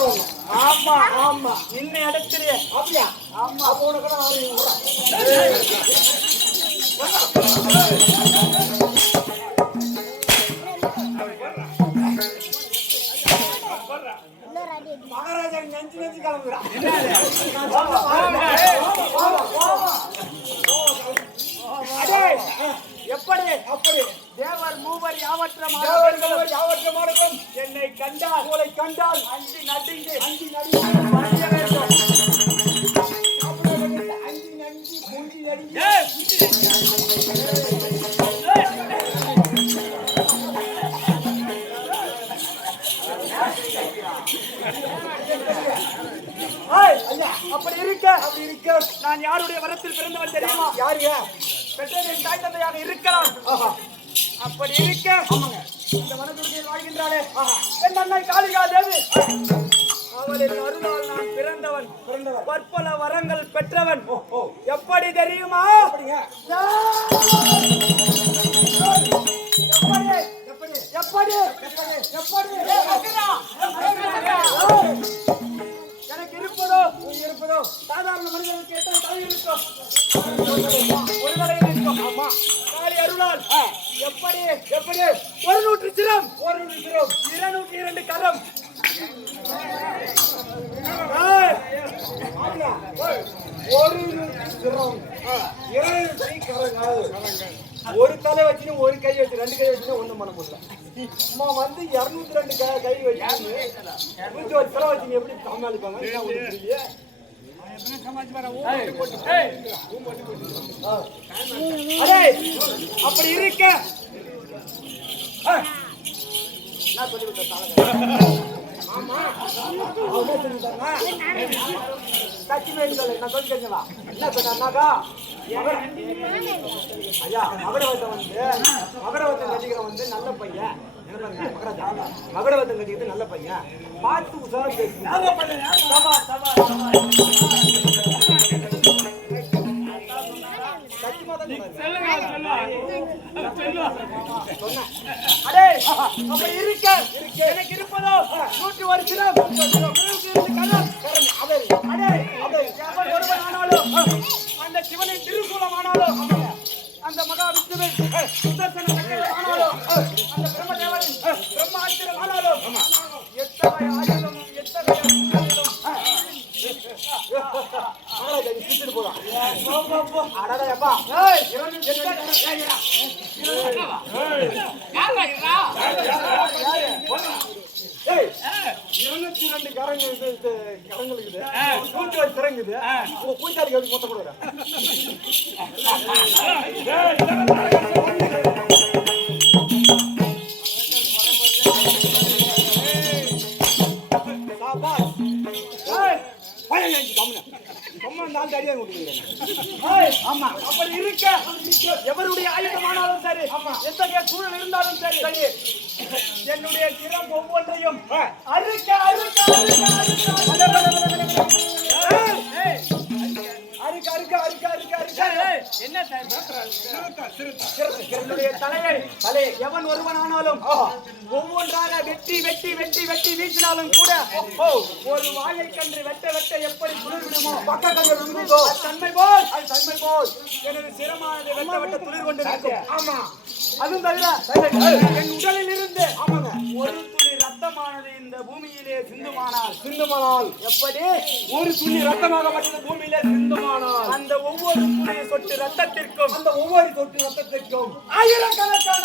கொடுத்தவங்க. ஆமா ஆமா இன்னை அடைச்சிரு. அப்படியா? ஆமா அப்ப உனக்கு நான் மகாராஜா நெஞ்சு நெஞ்சு கிளம்புறான். எப்படி அப்படி தேவர் மூவர் யாவற்றம் மாடுகளும் என்னை கண்டால் உங்களை கண்டால் அஞ்சி நடுங்கி அஞ்சி நடுங்கி பணிய வேண்டும். அஞ்சி நடுங்கி மூஞ்சி நடுங்கி அப்படி இருக்க நான் யாருடைய வரத்தில் பிறந்தவன் தெரியுமா? யாருங்க? பெற்றோரின் தாய் தந்தையாக இருக்கலாம். அப்படி இருக்க இந்த வனதுறையில் வாழ்கின்றாளே என் அன்னை காளிகா தேவி, அவளின் அருளால் நான் பிறந்தவன். பற்பல வரங்கள் பெற்றவன். எப்படி தெரியுமா? எப்படி எனக்கு இருப்பதோ சாதாரண மனிதனுக்கு எத்தனை தலை இருக்கும்? ஒரு தலை இருக்கும். ஆமா காளி அருளால் எப்படி 100 சிரம் 202 கரம். ஒரு தலை வச்சு ஒரு கை வச்சு 2 கை வச்சு ஒண்ணும் பண்ண முடியல. அம்மா வந்து 202 கை வச்சு 101 தலை வச்சு எப்படி சமாளிப்பாங்க? அப்படி இருக்க என்ன சொன்னாக்கா ஐயா மகடவத்தம் வந்து நல்ல பையன். மகடவத்தம் கட்டிக்கிறது நல்ல பையன். பார்த்து உசாரம் பேசு. எனக்கு இருப்பதோ 101 சிரம் 202 கரம். ஆனாலும் அந்த சிவனின் திருசூலம் ஆனாலும் அந்த மகா விஷ்ணுவின் சுதர்சன சக்கரம் ஆனாலும் அந்த பிரம்மதேவனின் பிரம்மாஸ்திரம் ஆனாலும் எத்தகைய ஆயுதமும் திறங்குது கூட்டாளிக்கு எப்படி மொத்த கொடுக்குறேன். அப்படி இருக்க எவருடைய ஆயுதமானாலும் சரி, எத்தகைய சூழல் இருந்தாலும் சரி, என்னுடைய திறம் ஒவ்வொன்றையும் அறுக்க என்னுடைய தலையை எவன் ஒருவனானாலும் ஒவ்வொன்றாக வெட்டி வீசினாலும் கூட ஒரு வாயை கன்று வெட்ட எப்படி துளிர் விடுமோ தன்மை போல் எனது சிரமானது வெட்ட துளிர் கொண்டு இருக்கும். ஆமா அதுவும் தவிர என் உடலில் இருந்து ஒரு துளி ரத்தமானது இந்த பூமியிலே சிந்துமானால் எப்படி ஒரு துளி ரத்தமாகப்பட்டது பூமியிலே சிந்துமானால் அந்த ஒவ்வொரு துளி சொட்டு ரத்தத்திற்கும் ஆயிரக்கணக்கான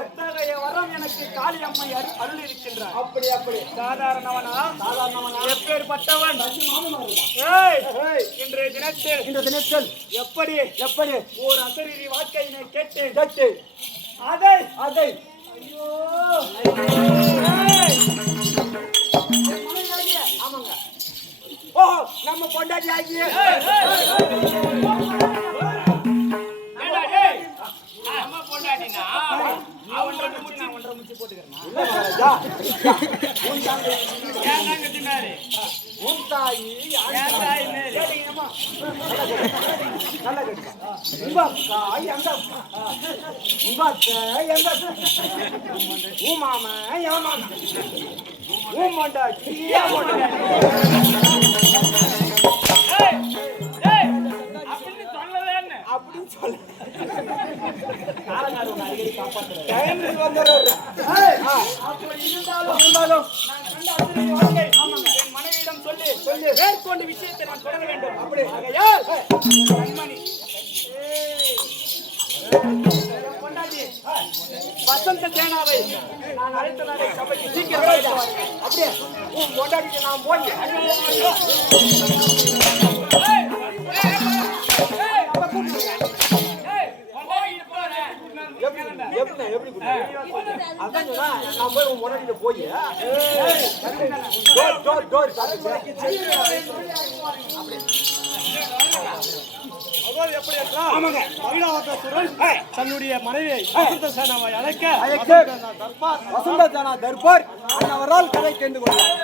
அத்தகைய வரம் எனக்கு காளி அம்மை அருள் இருக்கின்றார். அப்படி சாதாரணவனா எப்பேற்பட்டவன் இன்றைய தினத்தில் எப்படி ஒரு அசரீரி வாழ்க்கையினை கேட்டு அதை ஐயோ ஆமாங்க நம்ம பொண்டாட்டி ஆகி உன் தாயி என் தாய் மேரி. கேட்டீங்கம்மா? நல்லா கேட்டு உங்க அக்கா எங்க அக்கா உங்க அக்கா எங்க அக்கா உன் மாமா என் மாமா உன் மண்டாட்டி என் மண்டாட்டி ஏய், ஏய், அப்படின்னு சொல்லலன்னு. அப்படின்னு சொல்ல காலங்காலம் உன்னை அடிக்கடி காப்பாத்துறாரு. டைமுக்கு வந்துடுறாரு. அப்படி இருந்தாலும் நான் கண்ட அத்தனை வாழ்க்கை, ஆமாங்க, என் மனைவியிடம் சொல்லி மேற்கொண்டு விஷயத்தை நான் தொடர வேண்டும். அப்படி ஆகையால், என் கண்மணி, என் பொண்டாட்டி, வசந்த சேனாவை நான் அழைத்த நாளை சபைக்கு சீக்கிரம் அழைத்து வாருங்கள். அப்படியே உன் கொண்டாடிட்டு நான் போய் எப்படி அதான் சொன்னா, நான் போய் உன் முன்னாடி போய் டோர் எப்படி ஆமாங்க மகிழாவதாசுரன் தன்னுடைய மனைவியை வசந்த சேனாவை அழைக்க வசந்த ஜனா தர்பார் அன்னவரால் கதை கேண்டு கொண்டார்.